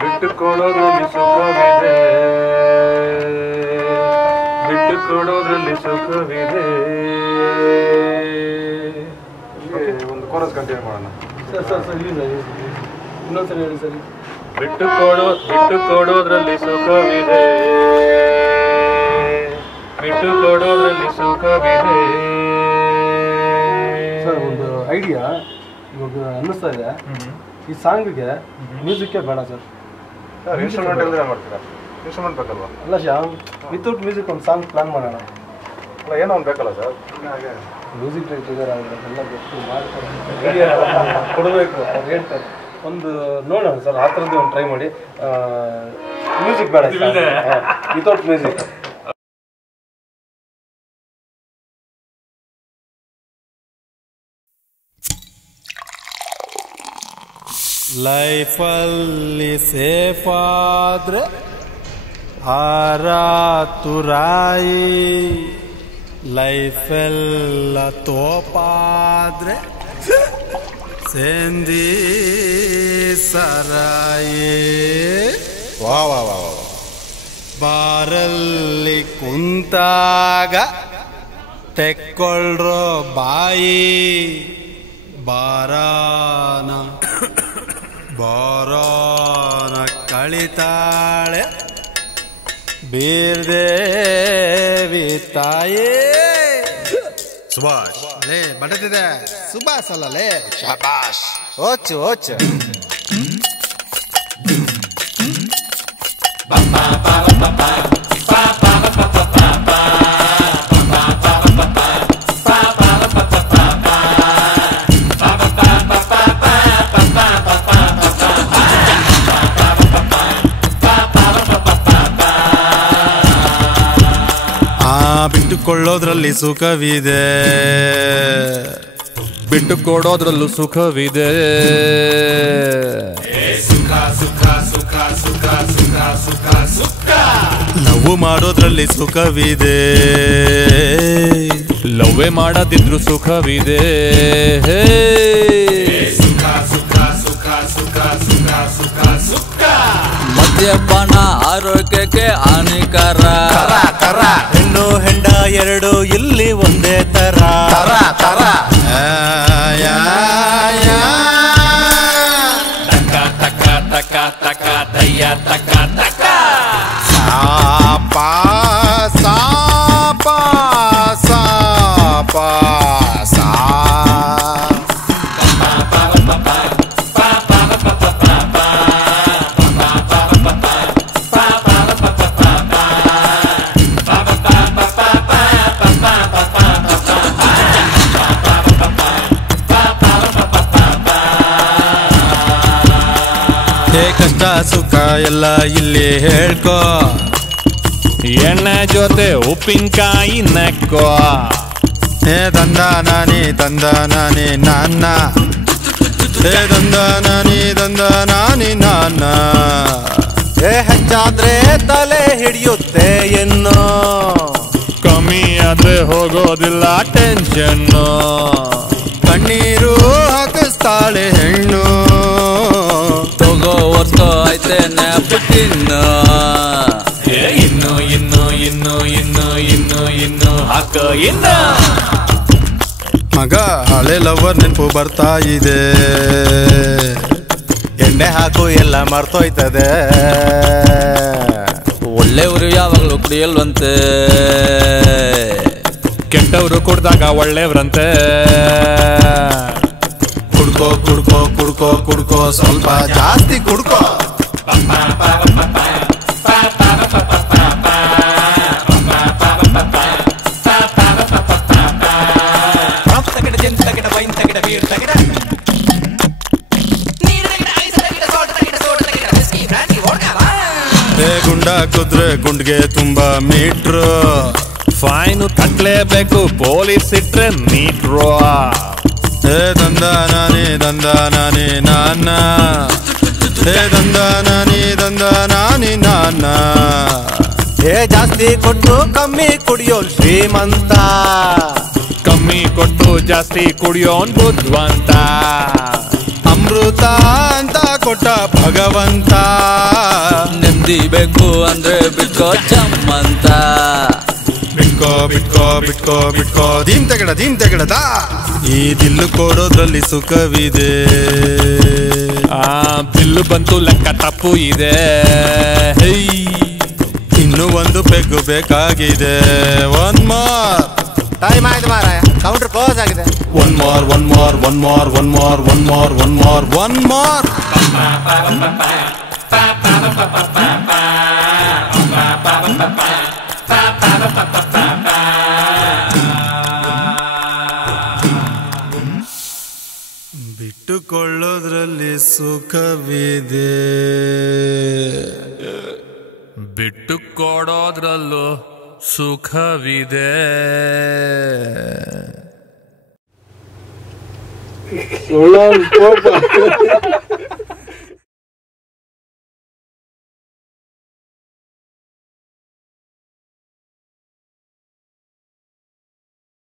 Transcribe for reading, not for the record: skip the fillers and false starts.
ಬಿಟ್ಟುಕೊಡೋದ್ರಲ್ಲಿ ಸುಖವಿದೆ, ಬಿಟ್ಟುಕೊಡೋದ್ರಲ್ಲಿ ಸುಖವಿದೆ. ಒಂದು chorus continue ಮಾಡೋಣ sir ಇನ್ನೊಂದ್ಸರಿ ಹೇಳಿ ಸರಿ. ಬಿಟ್ಟುಕೊಡೋದ್ರಲ್ಲಿ ಸುಖವಿದೆ, ಬಿಟ್ಟುಕೊಡೋದ್ರಲ್ಲಿ ಸುಖವಿದೆ. ಸರ್ ಒಂದು ಐಡಿಯಾ ಇವಾಗ ಅನ್ನಿಸ್ತಾ ಇದೆ, ಈ ಸಾಂಗಿಗೆ ಮ್ಯೂಸಿಕ್ಕೇ ಬೇಡ ಸರ್. ಇನ್ಸ್ಟ್ರೂಮೆಂಟ್ ಇಲ್ಲದೆ ಮಾಡ್ತೀರಾ? ಇನ್ಸ್ಟ್ರೂಮೆಂಟ್ ಬೇಕಲ್ವಾ? ಅಲ್ಲ ಶ್ಯಾಮ್, ವಿತೌಟ್ ಮ್ಯೂಸಿಕ್ ಒಂದು ಸಾಂಗ್ ಪ್ಲಾನ್ ಮಾಡೋಣ. ಅಲ್ಲ ಏನೋ ಒಂದು ಬೇಕಲ್ಲ ಸರ್? ಹಾಗೆ ಮ್ಯೂಸಿಕ್ ಡೈರೆಕ್ಟರ್ ಎಲ್ಲ ಗೊತ್ತು ಮಾಡ್ತಾರೆ, ಐಡಿಯಾ ಕೊಡಬೇಕು ಅವ್ರು ಹೇಳ್ತಾರೆ. ಒಂದು ನೋಡೋಣ ಸರ್, ಆ ಥರದ್ದು ಒಂದು ಟ್ರೈ ಮಾಡಿ. ಮ್ಯೂಸಿಕ್ ಬೇಡ, ವಿತೌಟ್ ಮ್ಯೂಸಿಕ್. ಲೈಫಲ್ಲಿ ಸೇಫ್ ಆದ್ರೆ ಆರಾತುರಾಯಿ, ಲೈಫೆಲ್ಲ ತೋಪಾದ್ರೆ ಸೇಂದಿ ಸರಾಯಿ. ವಾ ವಾ ವಾ ವಾ. ಬಾರಲ್ಲಿ ಕುಂತಾಗ ತೆಕ್ಕೊಳ್ರೋ ಬಾಯಿ, ಬಾರಾನ ಬಾರಾನ ಕಳಿತಾಳೆ ಬೀರ್ದೇವಿ ತಾಯಿ. ಸುಭಾಷ್ ಲೇ ಬಡತಿದೆ, ಸುಭಾಷ್ ಅಲ್ಲ ಲೇ, ಶಬಾಷ್. ಓಚು ಓಚು. ಬಿಟ್ಟುಕೊಳ್ಳೋದ್ರಲ್ಲಿ ಸುಖವಿದೆ, ಬಿಟ್ಟುಕೊಡೋದ್ರಲ್ಲೂ ಸುಖವಿದೆ. ಲವ್ ಮಾಡೋದ್ರಲ್ಲಿ ಸುಖವಿದೆ, ಲವ್ವೇ ಮಾಡದಿದ್ರು ಸುಖವಿದೆ. ಮದ್ಯಪಾನ ಆರೋಗ್ಯಕ್ಕೆ ಹಾನಿಕರ, ಹೆಣ್ಣು ಹೆಂಡ ಎರಡು ಇಲ್ಲಿ ಒಂದೇ ತರ. ತಕ ತಕ ತಕ ತಕ ದಯ್ಯ ತಕ ತಕ. ಸಾಪ ಸಾಪ ಸಾಪ ಸಾ. ಕಷ್ಟ ಸುಖ ಎಲ್ಲ ಇಲ್ಲಿ ಹೇಳ್ಕೋ, ಎಣ್ಣೆ ಜೊತೆ ಉಪ್ಪಿನಕಾಯಿ ನೆಕ್ಕೋ. ಹೇ ದಂದ ನಾನಿ ನಾನ್ನ, ಹೇ ದಂದ ನಾನಿ ನಾನ್ನ. ಹೇ ಹೆಚ್ಚಾದ್ರೆ ತಲೆ ಹಿಡಿಯುತ್ತೆ ಎನ್ನೋ, ಕಮ್ಮಿ ಆದ್ರೆ ಹೋಗೋದಿಲ್ಲ ಟೆನ್ಷನ್ನು. ಕಣ್ಣೀರು ಹಾಕಿಸ್ತಾಳೆ ಹೆಣ್ಣು, ತಗೋ ವರ್ಷ ಐತೇನೆ ಬಿಟ್ಟಿನ್ನು. ಇನ್ನು ಇನ್ನು ಇನ್ನು ಇನ್ನು ಇನ್ನು ಇನ್ನು ಹಾಕೋ ಇನ್ನು. ಮಗ ಹಳೆ ಲವರ್ ನೆನಪು ಬರ್ತಾ ಇದೆ, ಎಣ್ಣೆ ಹಾಕು ಎಲ್ಲ ಮರ್ತೋಯ್ತದೆ. ಒಳ್ಳೆಯವರು ಯಾವಾಗಲೂ ಕುಡಿಯಲ್ವಂತೆ, ಕೆಟ್ಟವರು ಕುಡ್ದಾಗ ಒಳ್ಳೆಯವ್ರಂತೆ. ಕುಡ್ಕೋ ಕುಡ್ಕೋ ಕುಡ್ಕೋ ಕುಡ್ಕೋ ಸ್ವಲ್ಪ ಜಾಸ್ತಿ ಕುಡ್ಕೋ. ಗುಂಡ ಕುದ್ರೆ ಗುಂಡ್ಗೆ ತುಂಬಾ ಮೀಟ್ರು, ಫೈನು ಕಟ್ಲೇಬೇಕು ಪೊಲೀಸ್ ಇಟ್ರೆ ಮೀಟ್ರು. ಹೇ ದಂದ ನಾನಿ ನಾನ್ನ, ಹೇ ದಂದ ನಾನಿ ನಾನ್ನ. ಜಾಸ್ತಿ ಕೊಟ್ಟು ಕಮ್ಮಿ ಕುಡಿಯೋನ್ ಶ್ರೀಮಂತ, ಕಮ್ಮಿ ಕೊಟ್ಟು ಜಾಸ್ತಿ ಕುಡಿಯೋನ್ ಬುದ್ಧಿವಂತ. ಅಮೃತ ಅಂತ ಕೊಟ್ಟ ಭಗವಂತ, ನೆಮ್ಮದಿ ಬೇಕು ಅಂದ್ರೆ ಬಿಟ್ಕೋ ಚಮ್ಮಂತ. ಬಿಟ್ಕೋ ಬಿಟ್ಕೋ ಬಿಟ್ಕೋ ಬಿಟ್ಕೋ ಧೀಮ್ ತೆಗಡದ. ಈ ದಿಲ್ಲು ಕೊಡೋದ್ರಲ್ಲಿ ಸುಖವಿದೆ, ಬಿಲ್ಲು ಬಂತು ಲೆಕ್ಕ ತಪ್ಪು ಇದೆ. ಇನ್ನು ಒಂದು ಪೆಗ್ಗು ಬೇಕಾಗಿದೆ. ಒನ್ ಮಾರ್ ಟೈಮ್ ಆಯ್ತು ಮಾರಾಯ, ಕೌಂಟರ್ ಕ್ಲೋಸ್ ಆಗಿದೆ. One more one more one more one more one more one more one more. ಬಿಟ್ಟುಕೊಳ್ಳೋದ್ರಲ್ಲಿ ಸುಖವಿದೆ, ಬಿಟ್ಟು ಕೊಡೋದ್ರಲ್ಲೂ ಸುಖವಿದೆ. ಒಳ್ಳೆ ಕೋಪ